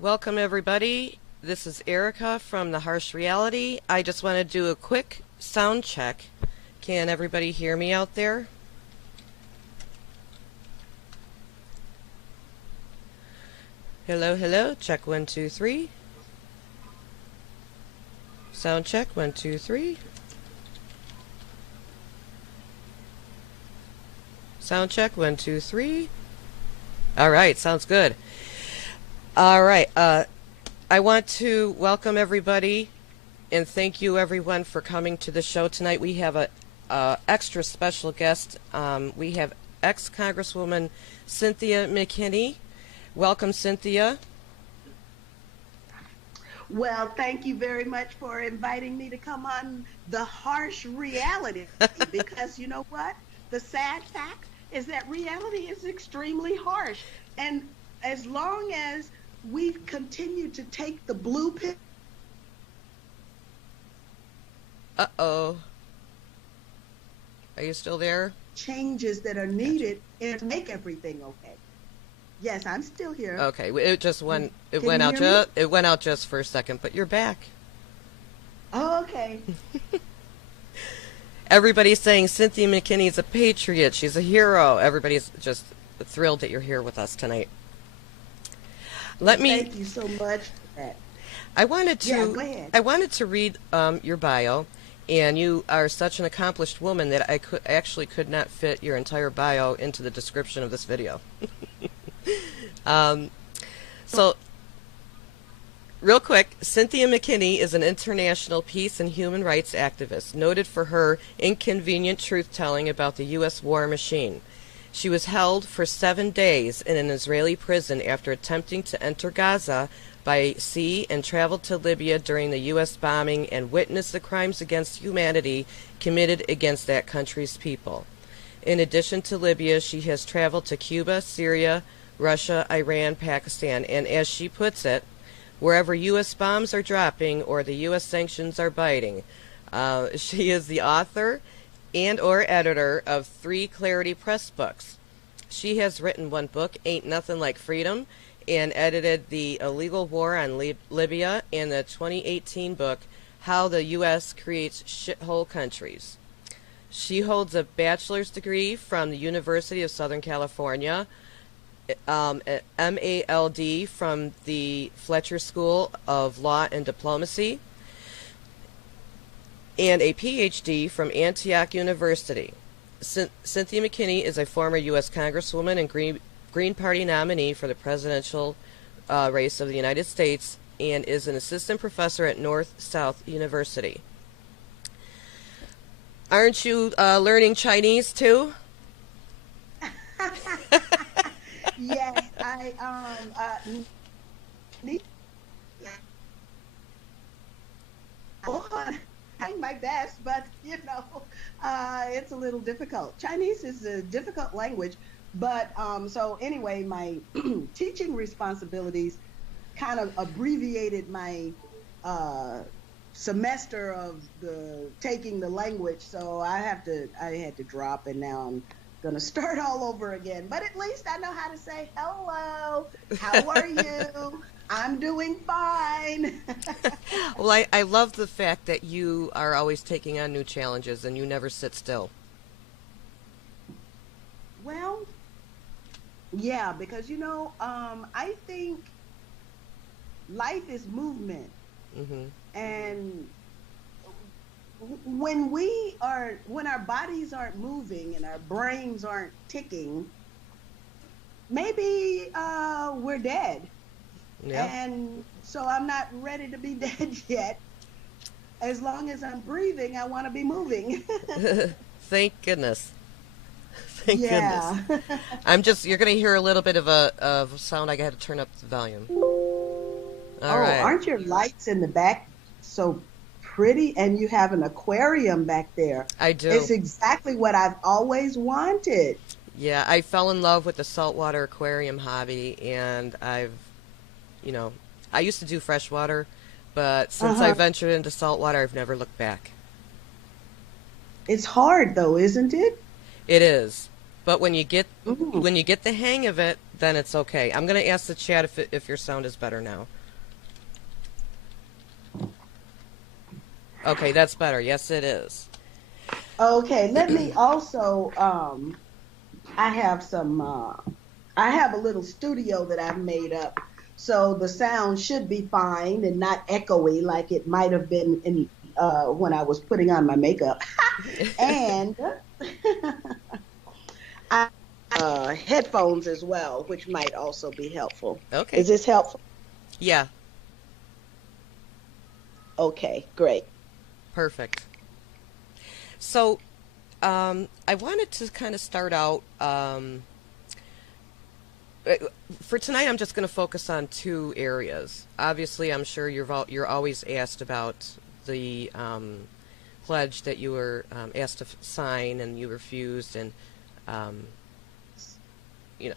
Welcome, everybody. This is Erica from The Harsh Reality. I just want to do a quick sound check. Can everybody hear me out there? Hello, hello. Check 1, 2, 3. Sound check 1, 2, 3. Sound check 1, 2, 3. All right, sounds good. All right. I want to welcome everybody and thank you everyone for coming to the show tonight. We have a extra special guest. We have ex-Congresswoman Cynthia McKinney. Welcome, Cynthia. Well, thank you very much for inviting me to come on The Harsh Reality because you know what? The sad fact is that reality is extremely harsh. And as long as we continue to take the blue pill. Uh-oh. Are you still there? Changes that are needed to make everything okay. Yes, I'm still here. Okay, it just went. It went out. It went out just for a second, but you're back. Oh, okay. Everybody's saying Cynthia McKinney is a patriot. She's a hero. Everybody's just thrilled that you're here with us tonight. Thank you so much for that. I wanted to. Yeah, go ahead. I wanted to read your bio, and you are such an accomplished woman that I could not fit your entire bio into the description of this video. So, real quick, Cynthia McKinney is an international peace and human rights activist, noted for her inconvenient truth-telling about the U.S. war machine. She was held for 7 days in an Israeli prison after attempting to enter Gaza by sea and traveled to Libya during the U.S. bombing and witnessed the crimes against humanity committed against that country's people. In addition to Libya, she has traveled to Cuba, Syria, Russia, Iran, Pakistan, and as she puts it, wherever U.S. bombs are dropping or the U.S. sanctions are biting. She is the author and or editor of 3 Clarity Press books. She has written 1 book, Ain't Nothing Like Freedom, and edited the Illegal War on Libya and the 2018 book, How the U.S. Creates Shithole Countries. She holds a bachelor's degree from the University of Southern California, an MALD from the Fletcher School of Law and Diplomacy, and a PhD from Antioch University. Cynthia McKinney is a former U.S. Congresswoman and Green Party nominee for the presidential race of the United States and is an assistant professor at North-South University. Aren't you learning Chinese too? Yes, trying my best, but it's a little difficult. Chinese is a difficult language, but so anyway, my teaching responsibilities kind of abbreviated my semester of taking the language, so I had to drop, and now I'm gonna start all over again. But at least I know how to say hello. How are you? I'm doing fine. Well, I love the fact that you are always taking on new challenges and you never sit still. Well, yeah, because I think life is movement. Mm-hmm. And when our bodies aren't moving and our brains aren't ticking, maybe we're dead. Yeah. And so I'm not ready to be dead yet. As long as I'm breathing, I want to be moving. Thank goodness. Thank goodness. You're going to hear a little bit of a sound. I got to turn up the volume. All right. Aren't your lights in the back so pretty? And you have an aquarium back there. I do. It's exactly what I've always wanted. Yeah, I fell in love with the saltwater aquarium hobby, and I used to do freshwater, but since I ventured into saltwater, I've never looked back. It's hard though, isn't it? It is. But when you get the hang of it, then it's okay. I'm going to ask the chat if your sound is better now. Okay, that's better. Yes, it is. Okay, let me also I have some I have a little studio that I've made up. So the sound should be fine and not echoey like it might have been in when I was putting on my makeup. And I headphones as well, which might also be helpful. Okay. Is this helpful? Yeah, Okay, great. perfect. So, I wanted to kind of start out. Uh, for tonight, I'm just going to focus on two areas. Obviously, I'm sure you're always asked about the pledge that you were asked to sign and you refused, and um,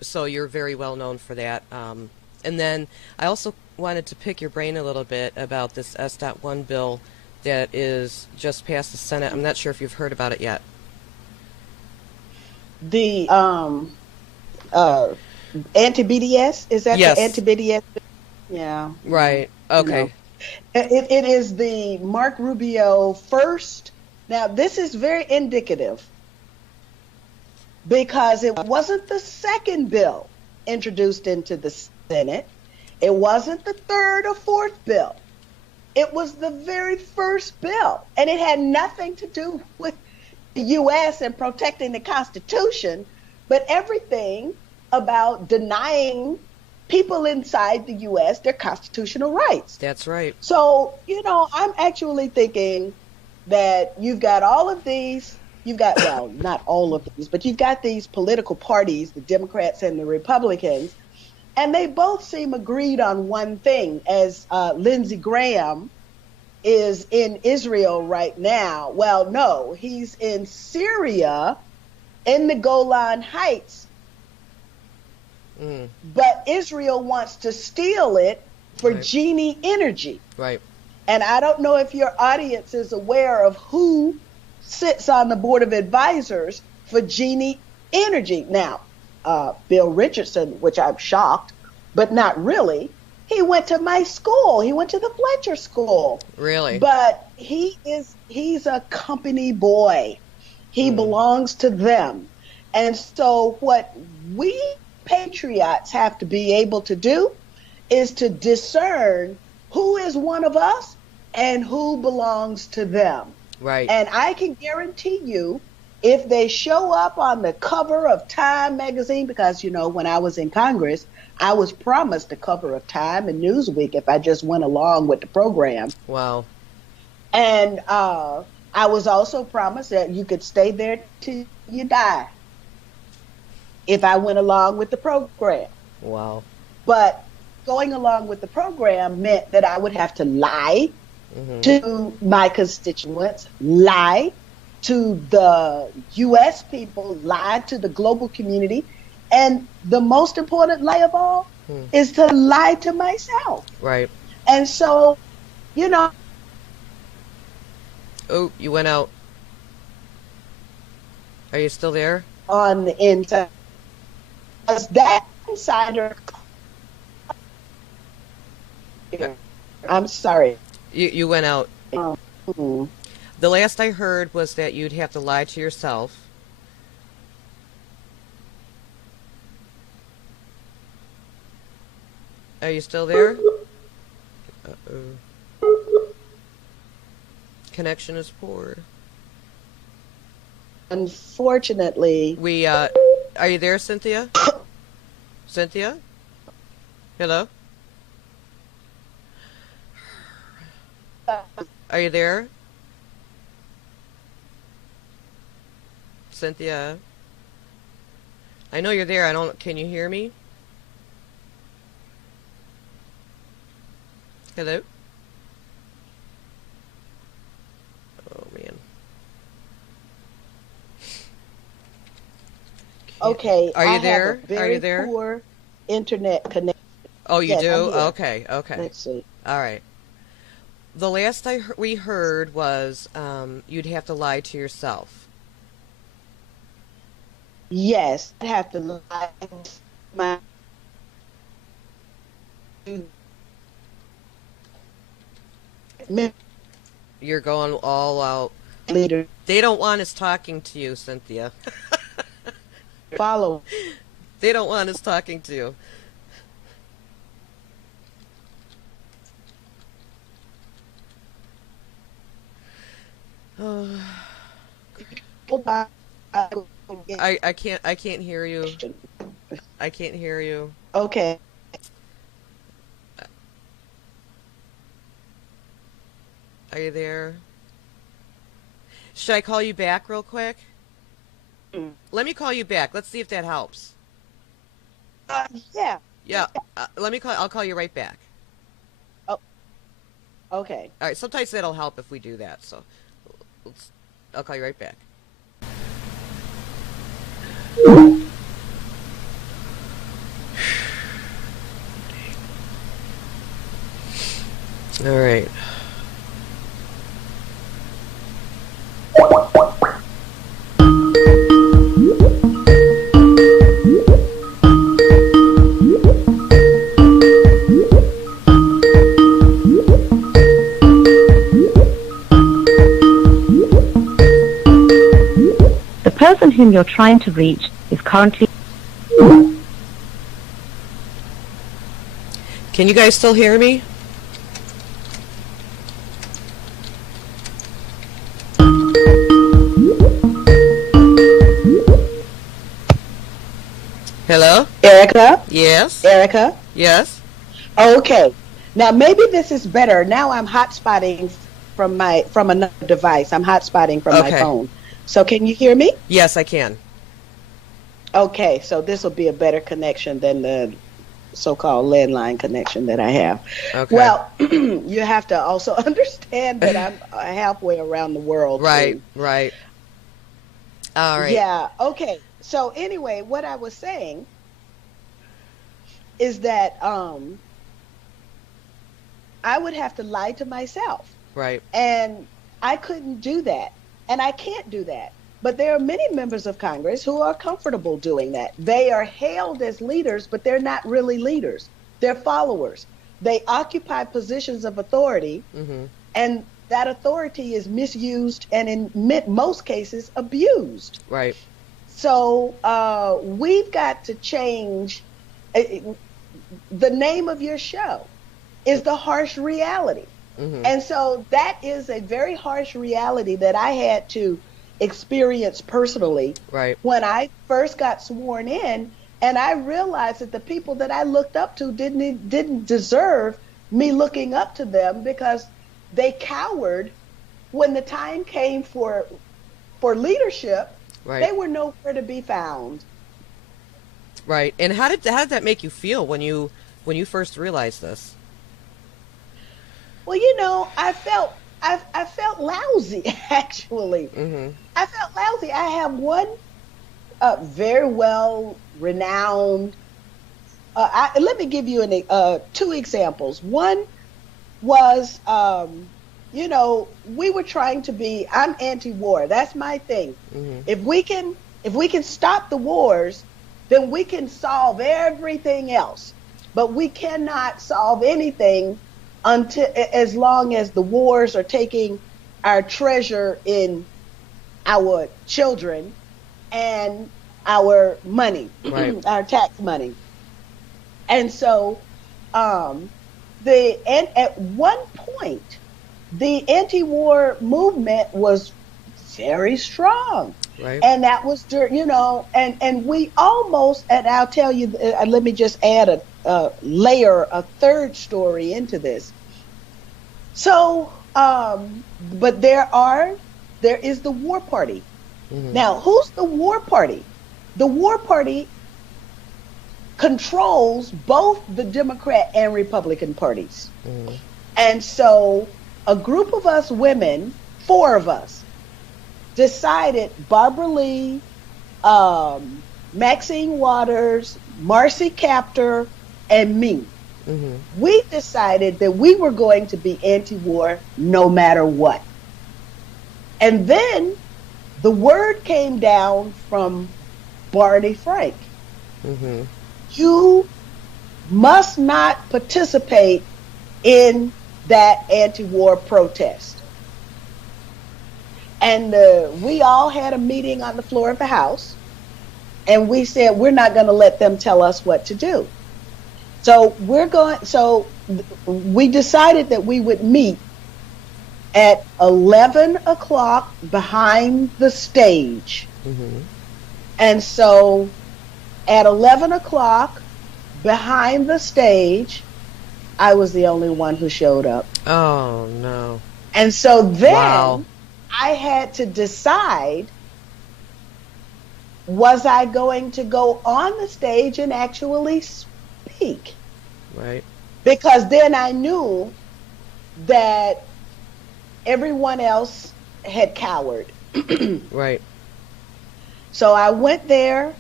so you're very well known for that. And then I also wanted to pick your brain a little bit about this S.1 bill that is just passed the Senate. I'm not sure if you've heard about it yet. The uh anti-BDS, is that the Yes. anti-BDS? Yeah, well, Right. you know. Okay. It is the Mark Rubio first. Now, this is very indicative because it wasn't the second bill introduced into the Senate. It wasn't the third or fourth bill. It was the very first bill. And it had nothing to do with the U.S. and protecting the Constitution, but everything about denying people inside the U.S. their constitutional rights. That's right. So, I'm actually thinking that you've got all of these, you've got, well, not all of these, but you've got these political parties, the Democrats and the Republicans, and they both seem agreed on one thing, as Lindsey Graham is in Israel right now. Well, no, he's in Syria in the Golan Heights, Mm, but Israel wants to steal it for right. Genie Energy. Right. And I don't know if your audience is aware of who sits on the board of advisors for Genie Energy. Now, Bill Richardson, which I'm shocked, but not really, he went to my school. He went to the Fletcher School. Really. But he's a company boy. He Mm, belongs to them. And so what we patriots have to be able to do is to discern who is one of us and who belongs to them. right. And I can guarantee you, if they show up on the cover of Time magazine, because, when I was in Congress, I was promised the cover of Time and Newsweek if I just went along with the program. Wow. And I was also promised that you could stay there till you die if I went along with the program. Wow. But going along with the program meant that I would have to lie Hmm. to my constituents, lie to the U.S. people, lie to the global community. And the most important lie of all Hmm. is to lie to myself. Right. And so, you know, Oh, you went out. Are you still there? on the inside, as that insider, I'm sorry. You went out. Um, The last I heard was that you'd have to lie to yourself. Are you still there? Uh-oh. Connection is poor. Unfortunately, Are you there, Cynthia? Cynthia? Hello? Are you there? Cynthia? I know you're there. Can you hear me? Hello? Oh, man. okay, Are I you there? have a Are you very there? poor internet connection. Oh, you Yes, do? I'm here. Okay, okay. Let's see. All right. The last we heard was you'd have to lie to yourself. Yes, I have to lie to my You're going all out. Leader They don't want us talking to you, Cynthia. follow. They don't want us talking to you. Oh, I can't hear you. I can't hear you. Okay. Are you there? Should I call you back real quick? Let me call you back. Let's see if that helps. Yeah. Yeah, let me call. I'll call you right back. Oh, okay. All right. Sometimes that'll help if we do that. So, I'll call you right back. All right. The person whom you're trying to reach is currently... Can you guys still hear me? Hello? Erica? Yes? Erica? Yes? Okay. Now maybe this is better. Now I'm hotspotting from another device. I'm hotspotting from my Okay. phone. So can you hear me? Yes, I can. Okay, so this will be a better connection than the so-called landline connection that I have. Okay. Well, you have to also understand that I'm halfway around the world. Right, too. right. All right. Yeah, okay. So anyway, what I was saying is that I would have to lie to myself. Right. And I couldn't do that. And I can't do that. But there are many members of Congress who are comfortable doing that. They are hailed as leaders, but they're not really leaders. They're followers. They occupy positions of authority, and that authority is misused and in most cases abused. Right. So we've got to change. The name of your show is The Harsh Reality. And so that is a very harsh reality that I had to experience personally when I first got sworn in, and I realized that the people that I looked up to didn't deserve me looking up to them, because they cowered when the time came for leadership. They were nowhere to be found. Right. And how did that make you feel when you first realized this? Well, you know, I felt lousy, actually. I felt lousy. I have one very well renowned. Let me give you two examples. One was, you know, we were trying to be. I'm anti-war. That's my thing. If we can stop the wars, then we can solve everything else. But we cannot solve anything as long as the wars are taking our treasure in our children and our money, our tax money. And so at one point, the anti-war movement was very strong. And that was, you know, and we almost, and I'll tell you, let me just add a third story into this. So, but there is the war party. Now, who's the war party? The war party controls both the Democrat and Republican parties. And so a group of us women, 4 of us, decided, Barbara Lee, Maxine Waters, Marcy Kaptur, and me. We decided that we were going to be anti-war no matter what. And then the word came down from Barney Frank. You must not participate in that anti-war protest. And we all had a meeting on the floor of the House, and we said we're not going to let them tell us what to do. So we decided that we would meet at 11 o'clock behind the stage. Mm-hmm. And so at 11 o'clock behind the stage, I was the only one who showed up. Oh, no. And so then Wow. I had to decide, was I going to go on the stage and actually speak? Right. Because then I knew that everyone else had cowered. Right. So I went there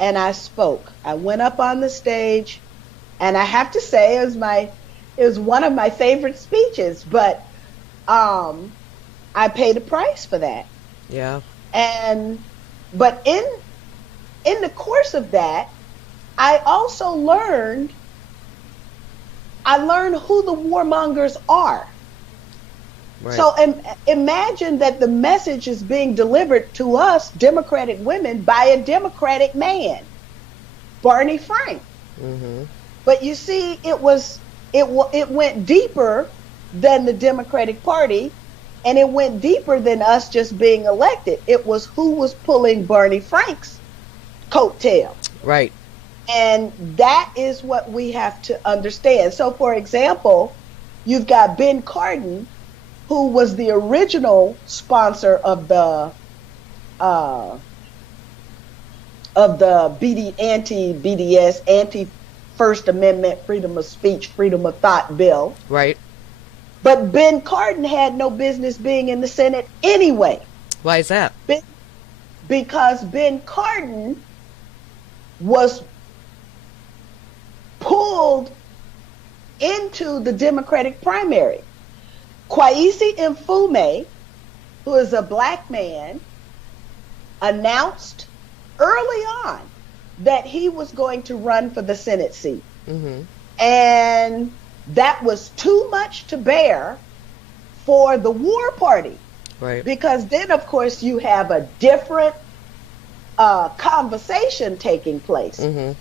and I spoke. I went up on the stage, and I have to say it was one of my favorite speeches, but I paid a price for that. Yeah. But in the course of that, I also learned who the warmongers are. Right. So imagine that the message is being delivered to us Democratic women by a Democratic man, Barney Frank. Mm-hmm. But you see, it went deeper than the Democratic Party, and it went deeper than us just being elected. It was who was pulling Barney Frank's coattail. Right. And that is what we have to understand. So, for example, you've got Ben Cardin, who was the original sponsor of the anti-BDS, anti-First Amendment, freedom of speech, freedom of thought bill. Right. But Ben Cardin had no business being in the Senate anyway. Why is that? Because Ben Cardin was pulled into the Democratic primary. Kwesi Mfume, who is a black man, announced early on that he was going to run for the Senate seat. Mm-hmm. And that was too much to bear for the war party. Right. Because then, of course, you have a different conversation taking place. Mm-hmm.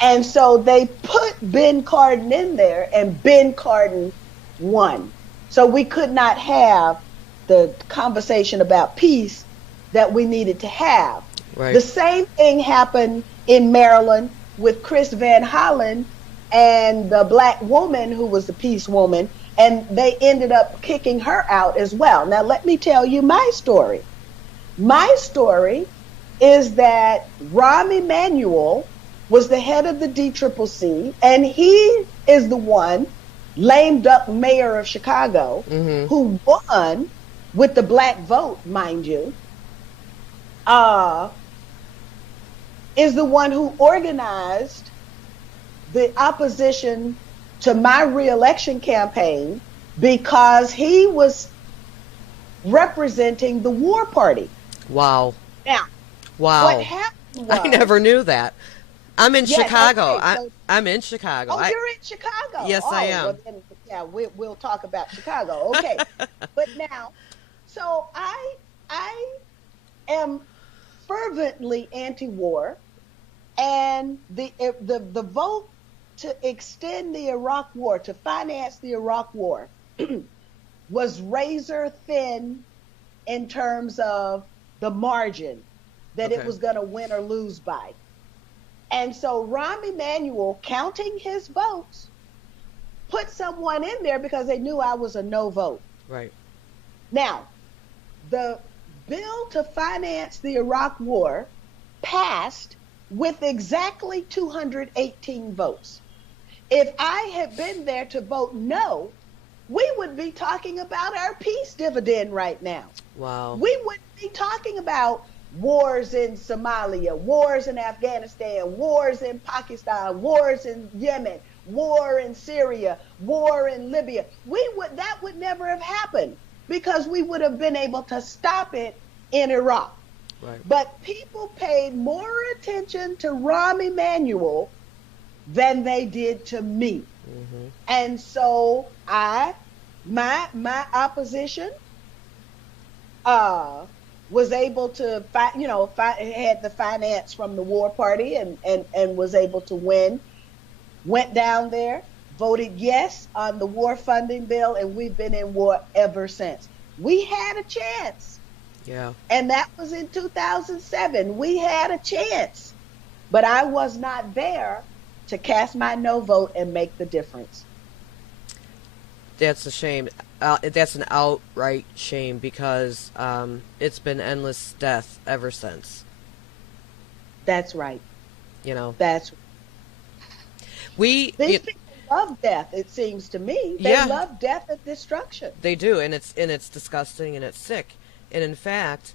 And so they put Ben Cardin in there, and Ben Cardin won. So we could not have the conversation about peace that we needed to have. Right. The same thing happened in Maryland with Chris Van Hollen and the black woman who was the peace woman, and they ended up kicking her out as well. Now, let me tell you my story. My story is that Rahm Emanuel was the head of the DCCC, and he is the one, lame duck mayor of Chicago, Mm-hmm. who won with the black vote, mind you, is the one who organized the opposition to my reelection campaign because he was representing the war party. Wow. Now, Wow. what happened was... I never knew that. I'm in Yes, Chicago. okay, so- I'm in Chicago. Oh, you're in Chicago. Yes, I am. Well, then, yeah, we'll talk about Chicago. Okay. But now, so I am fervently anti-war, and the vote to extend the Iraq War, to finance the Iraq War, was razor thin in terms of the margin that it was going to win or lose by. And so Rahm Emanuel, counting his votes, put someone in there because they knew I was a no vote. Right. Now, the bill to finance the Iraq War passed with exactly 218 votes. If I had been there to vote no, we would be talking about our peace dividend right now. Wow. We wouldn't be talking about wars in Somalia, wars in Afghanistan, wars in Pakistan, wars in Yemen, war in Syria, war in Libya. That would never have happened because we would have been able to stop it in Iraq. Right. But people paid more attention to Rahm Emanuel than they did to me. Mm-hmm. And so my opposition uh, was able to, had the finance from the war party and was able to win, went down there, voted yes on the war funding bill, and we've been in war ever since. We had a chance. Yeah. And that was in 2007. We had a chance. But I was not there to cast my no vote and make the difference. That's a shame. That's an outright shame, because it's been endless death ever since. That's right. You know. That's These people love death, it seems to me. They love death and destruction. They do, and it's disgusting and it's sick. And in fact,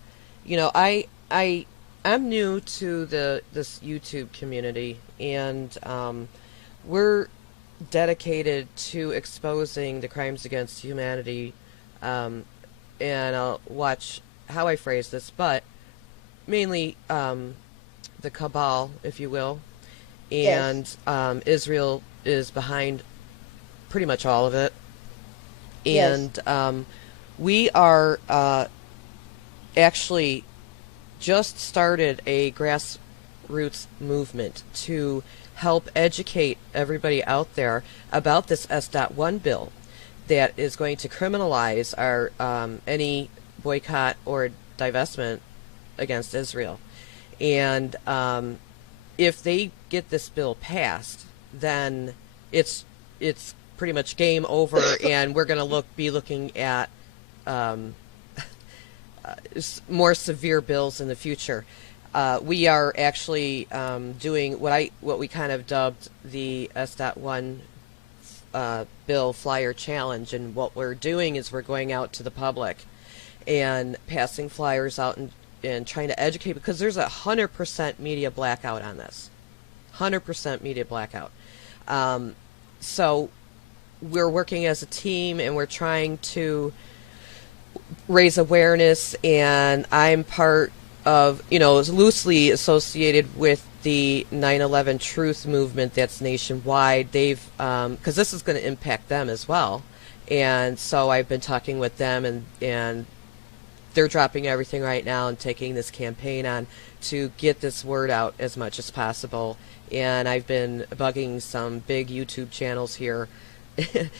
I'm new to this YouTube community, and we're dedicated to exposing the crimes against humanity, and I'll watch how I phrase this, but mainly the cabal, if you will, and yes. Israel is behind pretty much all of it, and yes. We are actually just started a grassroots movement to help educate everybody out there about this S.1 bill that is going to criminalize our any boycott or divestment against Israel. And if they get this bill passed, then it's pretty much game over, and we're going to be looking at more severe bills in the future. We are actually doing what we kind of dubbed the S.1 bill flyer challenge, and what we're doing is we're going out to the public and passing flyers out and trying to educate, because there's 100% media blackout on this. 100% media blackout. So we're working as a team, and we're trying to raise awareness, and I'm part of, loosely associated with the 9/11 Truth movement that's nationwide. They've, because this is going to impact them as well, and so I've been talking with them, and they're dropping everything right now and taking this campaign on to get this word out as much as possible. And I've been bugging some big YouTube channels here, and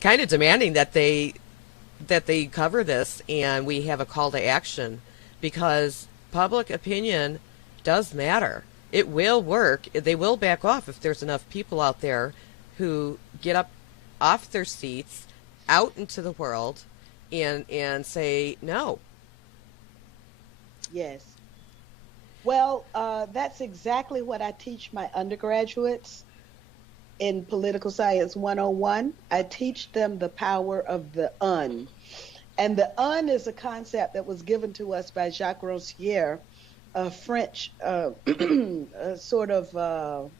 kind of demanding that they cover this, and we have a call to action, because public opinion does matter. It will work. They will back off if there's enough people out there who get up off their seats, out into the world, and say no. Yes. Well, that's exactly what I teach my undergraduates in Political Science 101. I teach them the power of the un. And the un is a concept that was given to us by Jacques Rancière, a French sort of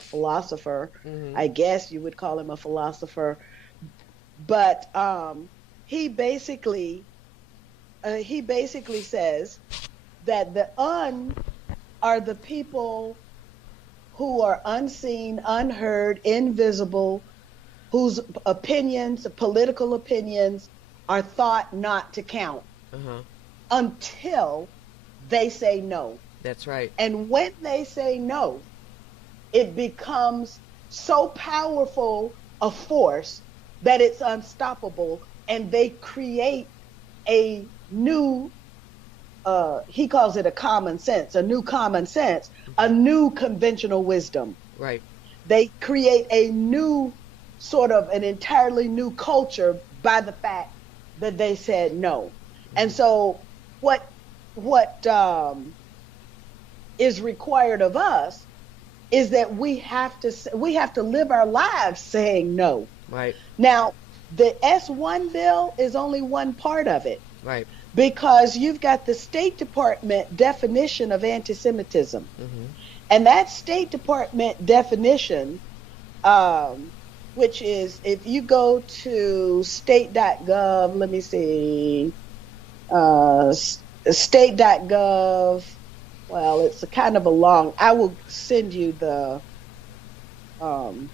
philosopher. Mm-hmm. I guess you would call him a philosopher. But he basically says that the un are the people who are unseen, unheard, invisible, whose opinions, political opinions, are thought not to count until they say no. That's right. And when they say no, it becomes so powerful a force that it's unstoppable, and they create a new, he calls it a new common sense, a new conventional wisdom. Right. They create a new sort of an entirely new culture by the fact that they said no. Mm-hmm. And so what is required of us is that we have to live our lives saying no. Right. Now, the S1 bill is only one part of it. Right. Because you've got the State Department definition of anti-Semitism. Mm-hmm. And that State Department definition, which is, if you go to state.gov, let me see, state.gov, well, it's a kind of a long, I will send you the, I'll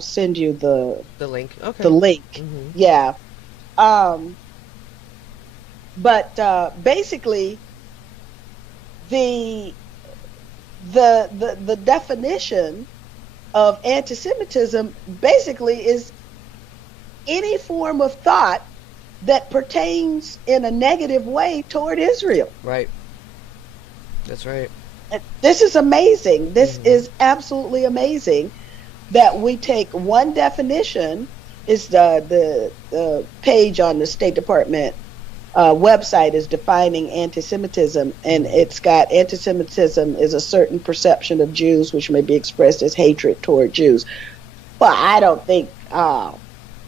send you the link. Okay. The link. Mm-hmm. Yeah. Um, but basically, the the definition of anti-Semitism basically is any form of thought that pertains in a negative way toward Israel. Right. That's right. This is amazing. This is absolutely amazing that we take one definition. Is the page on the State Department website is defining anti-Semitism, and it's got anti-Semitism is a certain perception of Jews which may be expressed as hatred toward Jews. Well, I don't think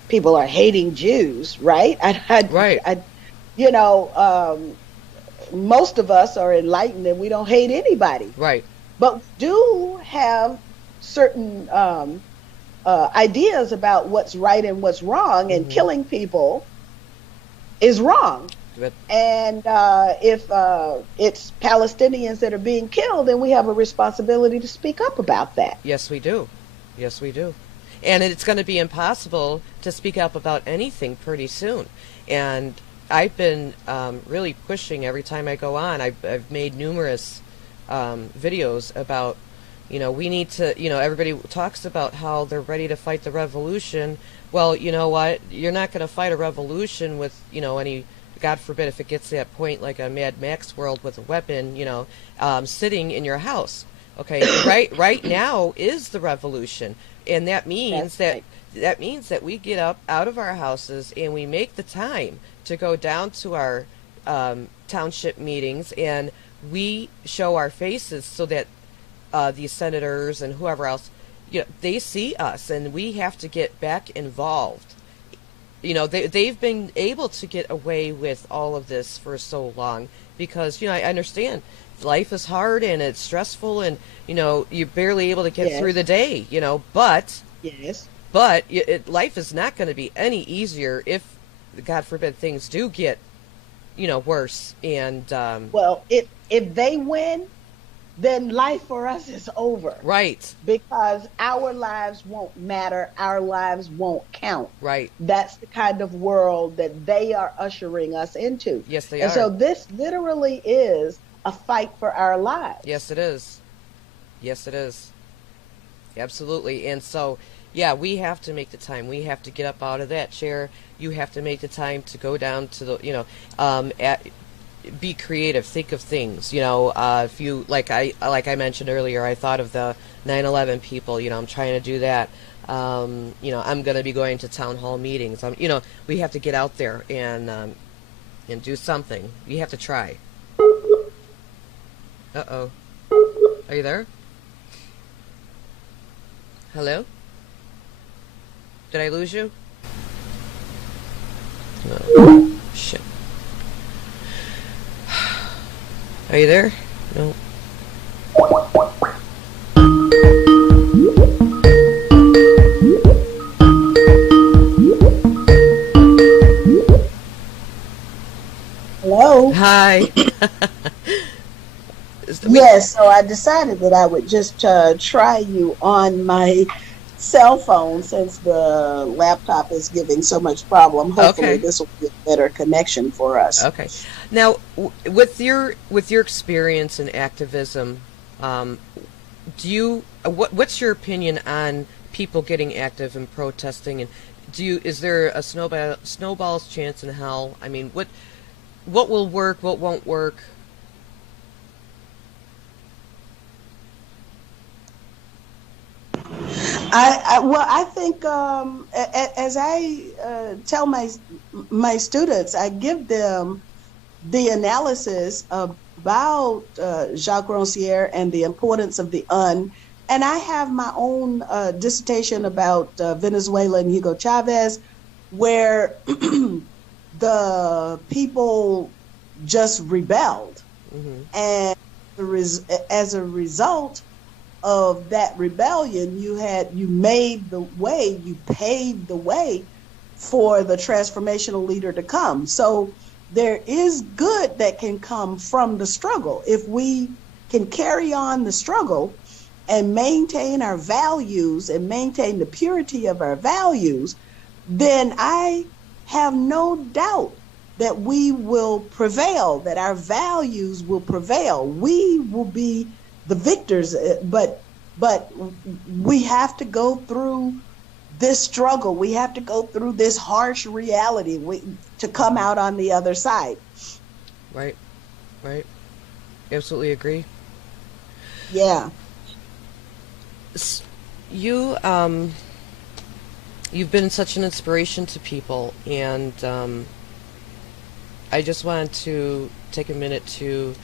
people are hating Jews, right? Right. You know, most of us are enlightened and we don't hate anybody. Right. But we do have certain ideas about what's right and what's wrong, and killing people is wrong. But, and if it's Palestinians that are being killed, then we have a responsibility to speak up about that. yes, we do. Yes, we do. And it's going to be impossible to speak up about anything pretty soon. And I've been really pushing every time I go on. I've made numerous videos about, we need to, everybody talks about how they're ready to fight the revolution. Well, you know what? You're not going to fight a revolution with, any, God forbid, if it gets to that point, like a Mad Max world with a weapon, sitting in your house. Okay, right now is the revolution, and that means that means that we get up out of our houses and we make the time to go down to our township meetings, and we show our faces so that these senators and whoever else, they see us, and we have to get back involved. They've been able to get away with all of this for so long because, I understand life is hard and it's stressful, and, you're barely able to get through the day, but life is not going to be any easier if, God forbid, things do get, worse. And well, if they win, then life for us is over. Right. Because our lives won't matter. Our lives won't count. Right. That's the kind of world that they are ushering us into. Yes, they and are. So this literally is a fight for our lives. Yes, it is. Yes, it is. Absolutely. And so, yeah, we have to make the time. We have to get up out of that chair. You have to make the time to go down to the, be creative, think of things, if you, like I mentioned earlier, I thought of the 9/11 people, I'm trying to do that. I'm going to be going to town hall meetings. We have to get out there and do something. You have to try. Uh-oh. Are you there? Hello? Did I lose you? Oh, shit. Are you there? No. Hello? Hi. Yes, so I decided that I would just try you on my cell phone since the laptop is giving so much problem. Hopefully this will be a better connection for us. Okay. Now, with your experience in activism, what's your opinion on people getting active and protesting, and is there a snowball's chance in hell? I mean, what will work, what won't work? I think as I tell my students, I give them the analysis about Jacques Rancière and the importance of the UN, and I have my own dissertation about Venezuela and Hugo Chavez, where the people just rebelled, and as a result of that rebellion, you paved the way for the transformational leader to come. So there is good that can come from the struggle. If we can carry on the struggle and maintain our values and maintain the purity of our values, then I have no doubt that we will prevail, that our values will prevail. We will be the victors, but we have to go through this struggle. We have to go through this harsh reality to come out on the other side. Right. Absolutely agree. Yeah. You've been such an inspiration to people, and I just wanted to take a minute to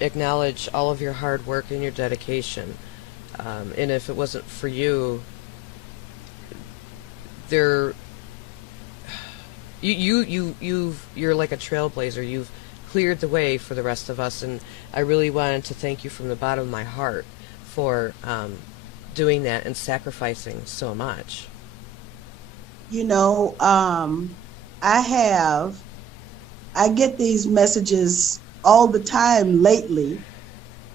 acknowledge all of your hard work and your dedication. And if it wasn't for you, you're like a trailblazer. You've cleared the way for the rest of us, and I really wanted to thank you from the bottom of my heart for doing that and sacrificing so much. I get these messages all the time lately,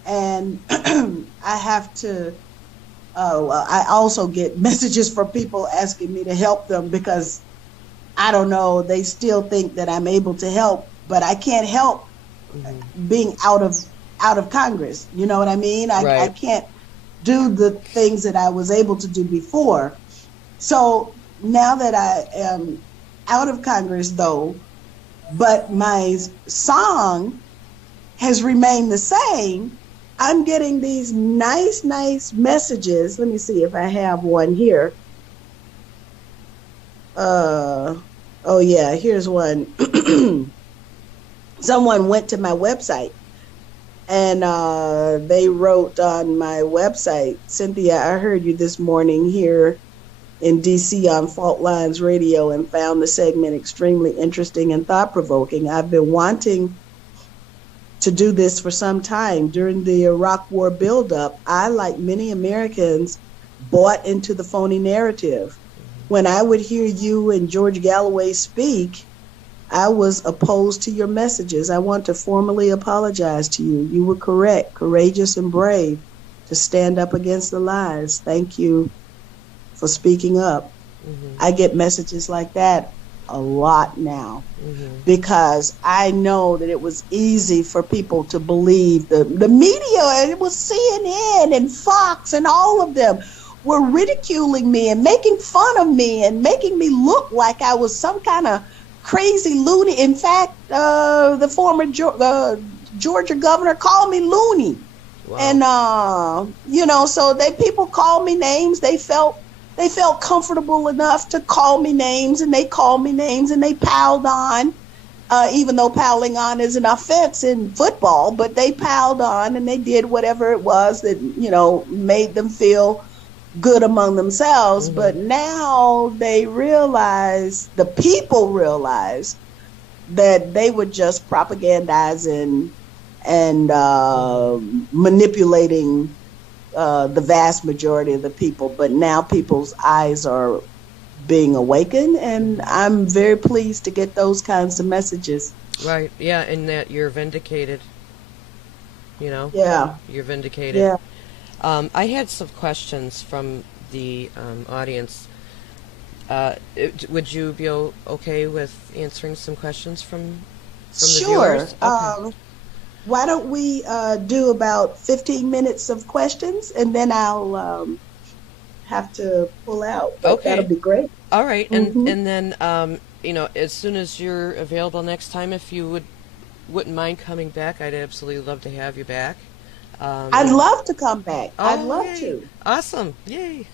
and I have to, I also get messages from people asking me to help them because, I don't know, they still think that I'm able to help, but I can't help being out of Congress. You know what I mean? I can't do the things that I was able to do before. So now that I am out of Congress, though, but my song has remained the same, I'm getting these nice messages. Let me see if I have one here. Oh yeah, here's one. Someone went to my website and they wrote on my website, Cynthia, I heard you this morning here in DC on Fault Lines Radio and found the segment extremely interesting and thought-provoking. I've been wanting to do this for some time. During the Iraq War buildup, I, like many Americans, bought into the phony narrative. When I would hear you and George Galloway speak, I was opposed to your messages. I want to formally apologize to you. You were correct, courageous, and brave to stand up against the lies. Thank you for speaking up. I get messages like that a lot now because I know that it was easy for people to believe the media, and it was CNN and Fox and all of them were ridiculing me and making fun of me and making me look like I was some kind of crazy loony. In fact, the former Georgia governor called me loony. Wow. And so people called me names. They felt comfortable enough to call me names, and they called me names, and they piled on, even though piling on is an offense in football, but they piled on and they did whatever it was that, made them feel good among themselves. But now the people realize that they were just propagandizing and manipulating the vast majority of the people. But now people's eyes are being awakened, and I'm very pleased to get those kinds of messages. Right, yeah, and that you're vindicated, Yeah. You're vindicated. Yeah. I had some questions from the audience. Would you be okay with answering some questions from the viewers? Okay. Why don't we do about 15 minutes of questions, and then I'll have to pull out. Okay. That'll be great. All right. And then, as soon as you're available next time, if you wouldn't mind coming back, I'd absolutely love to have you back. I'd love to come back. I'd love yay. to. Awesome. Yay.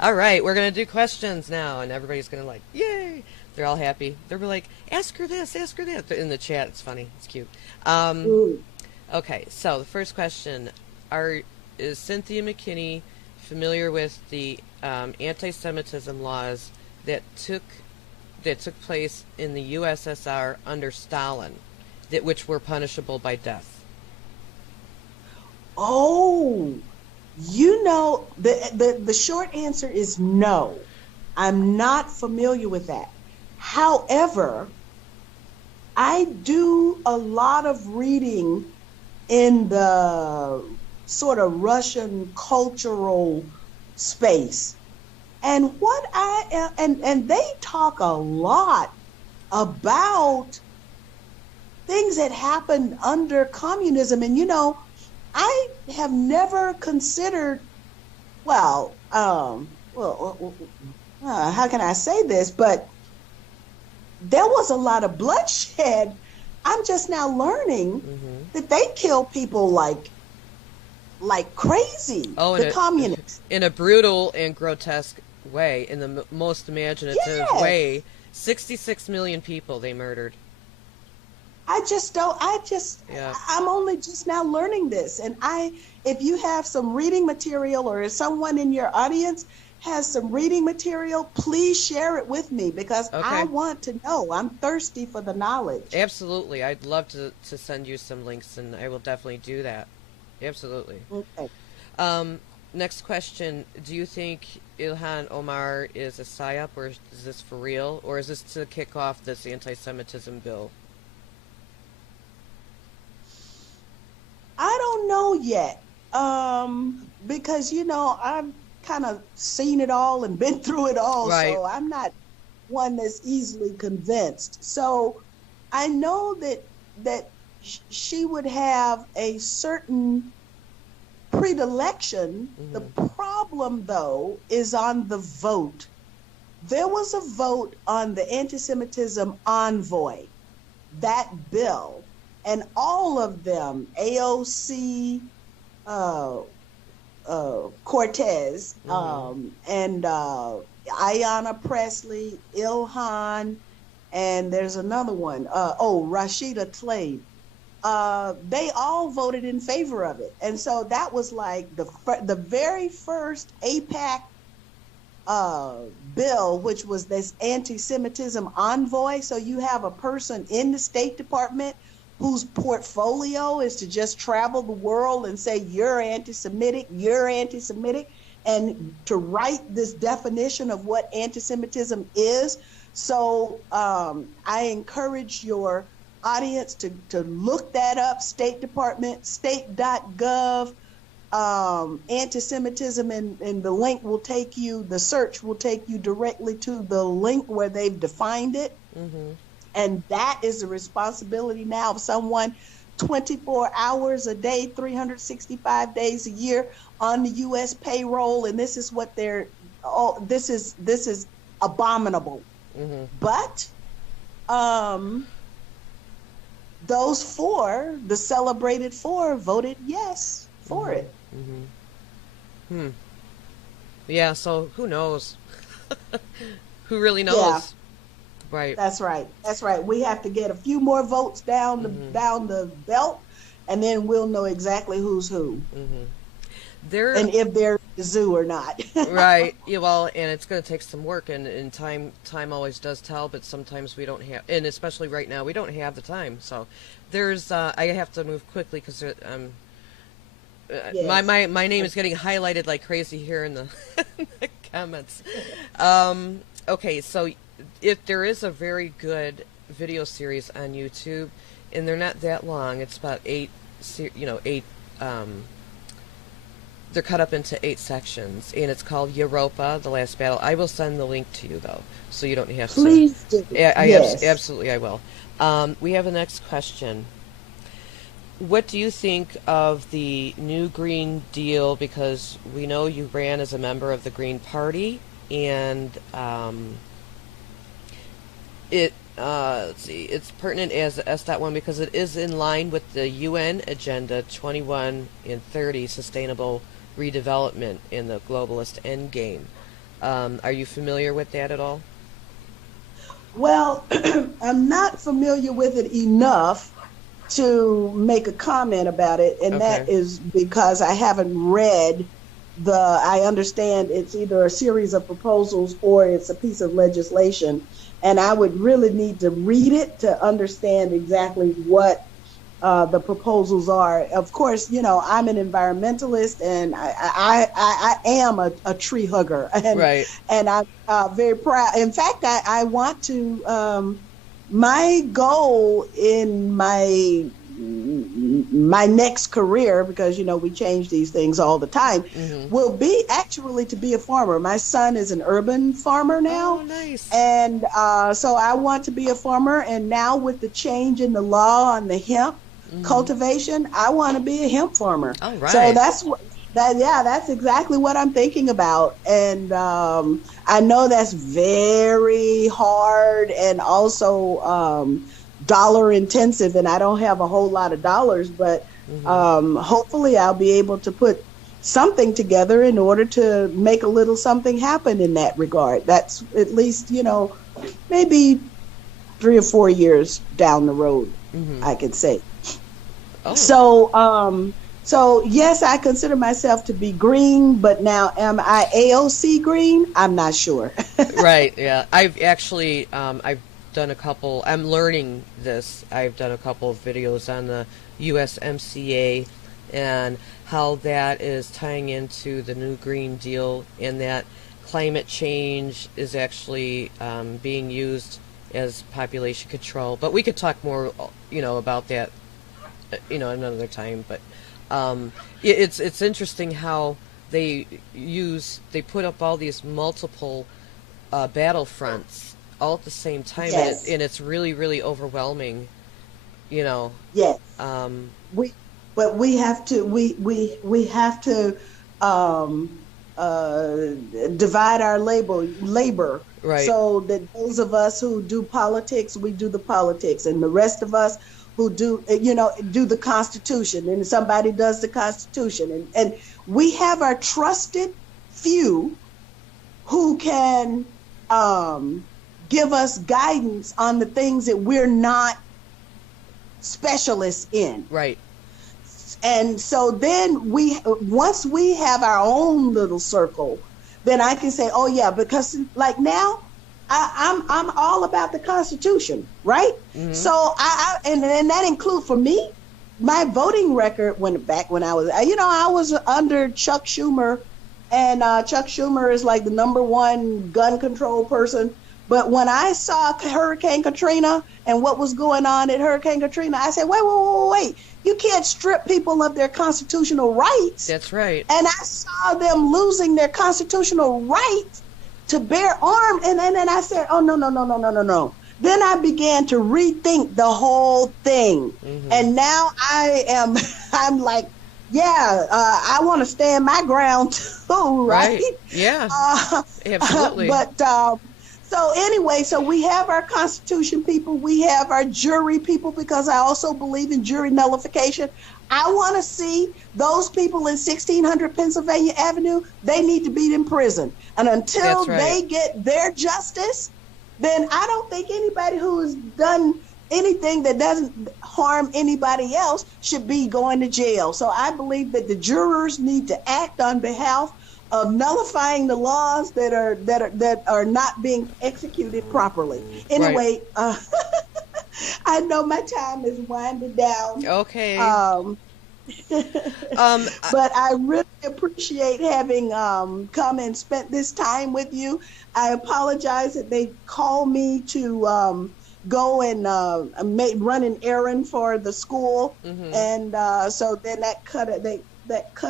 All right. We're going to do questions now, and everybody's going to yay. They're all happy. They're like, ask her this, ask her that. In the chat, it's funny. It's cute. Okay, so the first question, is Cynthia McKinney familiar with the anti-Semitism laws that took place in the USSR under Stalin, which were punishable by death? Oh, the short answer is no. I'm not familiar with that. However, I do a lot of reading in the sort of Russian cultural space. And what and they talk a lot about things that happened under communism. And I have never considered, how can I say this? But there was a lot of bloodshed. I'm just now learning that they kill people like crazy. Oh, the communists. In a brutal and grotesque way, in the most imaginative way. 66 million people they murdered. I'm only just now learning this. And if you have some reading material, or if someone in your audience has some reading material, please share it with me, because I want to know. I'm thirsty for the knowledge. Absolutely. I'd love to send you some links, and I will definitely do that. Absolutely. Okay. Next question. Do you think Ilhan Omar is a psyop, or is this for real? Or is this to kick off this anti-Semitism bill? I don't know yet. Because, I've kind of seen it all and been through it all. Right. So I'm not one that's easily convinced. So I know that she would have a certain predilection. The problem, though, is on the vote. There was a vote on the anti-Semitism envoy, that bill, and all of them, AOC, Cortez, and Ayanna Pressley, Ilhan, and there's another one, Rashida Tlaib. They all voted in favor of it. And so that was like the very first AIPAC bill, which was this anti-Semitism envoy. So you have a person in the State Department whose portfolio is to just travel the world and say, you're anti-Semitic, and to write this definition of what anti-Semitism is. So I encourage your audience to look that up, State Department, state.gov, anti-Semitism, and the link will take you, the search will take you directly to the link where they've defined it. And that is the responsibility now of someone 24 hours a day, 365 days a year on the U.S. payroll. And this is what this is abominable. But those four, the celebrated four, voted yes for it. Yeah, so who knows? Who really knows? Yeah. Right. That's right. We have to get a few more votes down the belt, and then we'll know exactly who's who. And if they're the zoo or not. Right. Yeah, well, and it's going to take some work, and time always does tell, but sometimes we don't have, and especially right now, we don't have the time. So there's, I have to move quickly because my name is getting highlighted like crazy here in the, in the comments. Okay, so if there is a very good video series on YouTube, and they're not that long, it's about eight, they're cut up into 8 sections, and it's called Europa, The Last Battle. I will send the link to you, though, so you don't have to. Please do. Yes. Absolutely, I will. We have a next question. What do you think of the new Green Deal? Because we know you ran as a member of the Green Party, and let's see, it's pertinent as S.1 because it is in line with the UN Agenda 21 and 30 Sustainable Redevelopment in the Globalist Endgame. Are you familiar with that at all? Well, I'm not familiar with it enough to make a comment about it, and that is because I haven't read I understand it's either a series of proposals or it's a piece of legislation, and I would really need to read it to understand exactly what the proposals are. Of course, I'm an environmentalist, and I am a tree hugger, and, right. And I'm very proud. In fact, I want to, my goal in my my next career, because, we change these things all the time, will be actually to be a farmer. My son is an urban farmer now. Oh, nice. And so I want to be a farmer. And now with the change in the law on the hemp cultivation, I want to be a hemp farmer. All right. So that's exactly what I'm thinking about. And I know that's very hard and also dollar intensive, and I don't have a whole lot of dollars, but hopefully I'll be able to put something together in order to make a little something happen in that regard. That's at least, maybe 3 or 4 years down the road, I could say. Oh. So yes, I consider myself to be green, but now am I AOC green? I'm not sure. Right, yeah. I've actually, I've done a couple, I'm learning this. I've done a couple of videos on the USMCA and how that is tying into the new Green Deal, and that climate change is actually being used as population control. But we could talk more, about that, another time. But it's interesting how they put up all these multiple battlefronts all at the same time, Yes. and it's really, really overwhelming, Yes. We have to divide our labor, Right. so that those of us who do politics, we do the politics, and the rest of us who do the Constitution, and somebody does the Constitution, and we have our trusted few who can give us guidance on the things that we're not specialists in. Right. And so then once we have our own little circle, then I can say, oh yeah, because like now I'm all about the Constitution, right? So and that includes for me, my voting record back when I was, I was under Chuck Schumer, and Chuck Schumer is like the #1 gun control person. But when I saw Hurricane Katrina and what was going on at Hurricane Katrina, I said, wait. You can't strip people of their constitutional rights. That's right. And I saw them losing their constitutional rights to bear arms. And then I said, oh, no. Then I began to rethink the whole thing. And now I'm like, I want to stand my ground too, right? Yeah, absolutely. So anyway, so we have our Constitution people, we have our jury people, because I also believe in jury nullification. I want to see those people in 1600 Pennsylvania Avenue, they need to be in prison. And until they get their justice, then I don't think anybody who has done anything that doesn't harm anybody else should be going to jail. So I believe that the jurors need to act on behalf of nullifying the laws that are not being executed properly. Anyway, I know my time is winding down. Okay. But I really appreciate having come and spent this time with you. I apologize that they called me to go and run an errand for the school, and so then that cut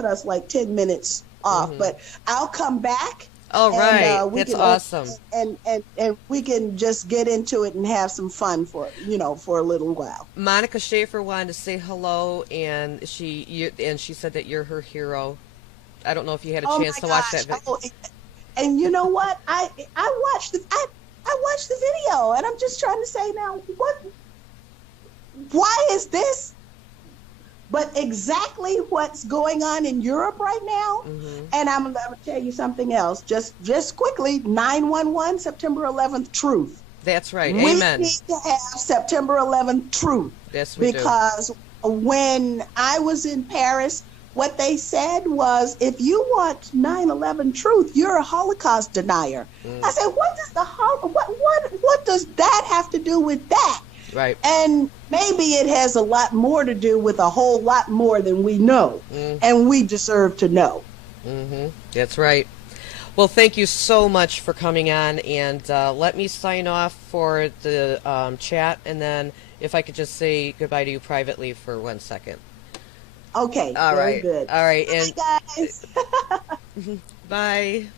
us like 10 minutes off. But I'll come back. All right, that's awesome. And we can just get into it and have some fun for a little while. Monica Schaefer wanted to say hello, and she said that you're her hero. I don't know if you had a chance to watch that video. Oh, and you know what? I watched the video, and I'm just trying to say now, why is this? But exactly what's going on in Europe right now, and I'm going to tell you something else. Just quickly, 9/11, September 11th, truth. That's right. We Amen. need to have September 11th truth. Yes, we do. Because when I was in Paris, what they said was, if you want 9/11 truth, you're a Holocaust denier. I said, what does that have to do with that? Right. And maybe it has a lot more to do with a whole lot more than we know, and we deserve to know. That's right. Well, thank you so much for coming on, and let me sign off for the chat, and then if I could just say goodbye to you privately for 1 second. Okay, All very right. good. All right. Bye, And guys. bye.